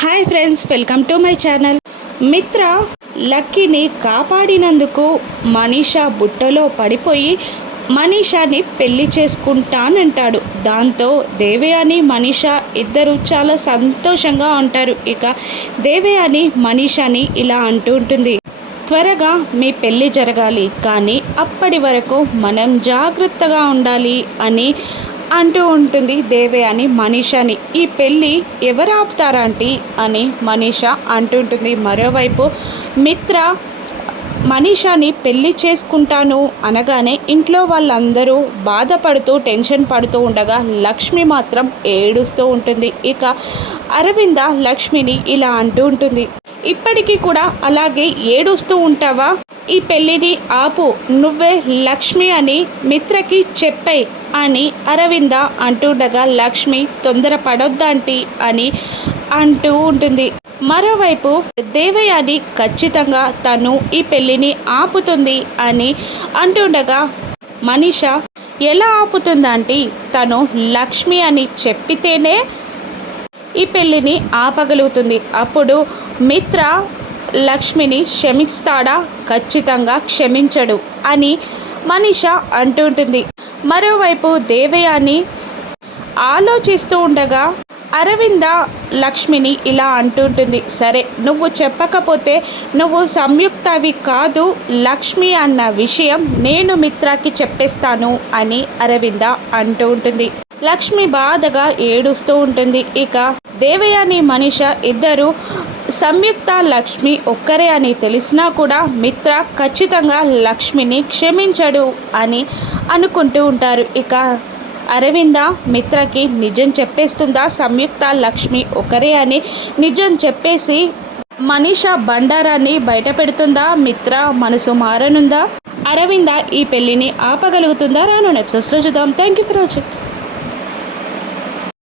Hi friends, welcome to my channel. మిత్ర లక్కీని కాపాడినందుకు మనీషా బుట్టలో పడిపోయి మనీషాని పెళ్లి చేసుకుంటానంటాడు. దాంతో దేవయాని మనీషా ఇద్దరు చాలా సంతోషంగా ఉంటారు. ఇక దేవయాని మనీషాని ఇలా అంటూ ఉంటుంది, త్వరగా మీ పెళ్ళి జరగాలి, కానీ అప్పటి వరకు మనం జాగ్రత్తగా ఉండాలి అని అంటూ ఉంటుంది దేవయాని మనీషాని. ఈ పెళ్ళి ఎవరు ఆపుతారంటీ అని మనీషా అంటుంటుంది. మరోవైపు మిత్ర మనీషాని పెళ్ళి చేసుకుంటాను అనగానే ఇంట్లో వాళ్ళందరూ బాధపడుతూ టెన్షన్ పడుతూ ఉండగా లక్ష్మి మాత్రం ఏడుస్తూ ఉంటుంది. ఇక అరవింద లక్ష్మిని ఇలా అంటూ ఉంటుంది, ఇప్పటికీ కూడా అలాగే ఏడుస్తూ ఉంటావా? ఈ పెళ్ళిని ఆపు, నువ్వే లక్ష్మి అని మిత్రకి చెప్పే అని అరవింద అంటుండగా లక్ష్మి తొందరపడొద్దంటీ అని అంటూ ఉంటుంది. మరోవైపు దేవయాని ఖచ్చితంగా తను ఈ పెళ్ళిని ఆపుతుంది అని అంటుండగా మనీషా ఎలా ఆపుతుందంటే తను లక్ష్మి అని చెప్పితేనే ఈ పెళ్ళిని ఆపగలుగుతుంది. అప్పుడు మిత్ర లక్ష్మిని క్షమిస్తాడా? ఖచ్చితంగా క్షమించడు అని మనీషా అంటుంటుంది. మరోవైపు దేవయాని ఆలోచిస్తూ ఉండగా అరవింద లక్ష్మిని ఇలా అంటుంటుంది, సరే నువ్వు చెప్పకపోతే నువ్వు సంయుక్తవి కాదు లక్ష్మి అన్న విషయం నేను మిత్రకి చెప్పేస్తాను అని అరవింద అంటూ ఉంటుంది. లక్ష్మి బాధగా ఏడుస్తూ ఉంటుంది. ఇక దేవయాని మనీషా ఇద్దరు సంయుక్త లక్ష్మి ఒక్కరే అని తెలిసినా కూడా మిత్ర ఖచ్చితంగా లక్ష్మిని క్షమించడు అని అనుకుంటూ ఉంటారు. ఇక అరవింద మిత్రకి నిజం చెప్పేస్తుందా? సంయుక్త లక్ష్మి ఒకరే అని నిజం చెప్పేసి మనీషా బండారాన్ని బయట పెడుతుందా? మిత్ర మనసు మారనుందా? అరవింద ఈ పెళ్లిని ఆపగలుగుతుందా? రాను ఎపిసోడ్స్లో చూద్దాం. Thank you for watching.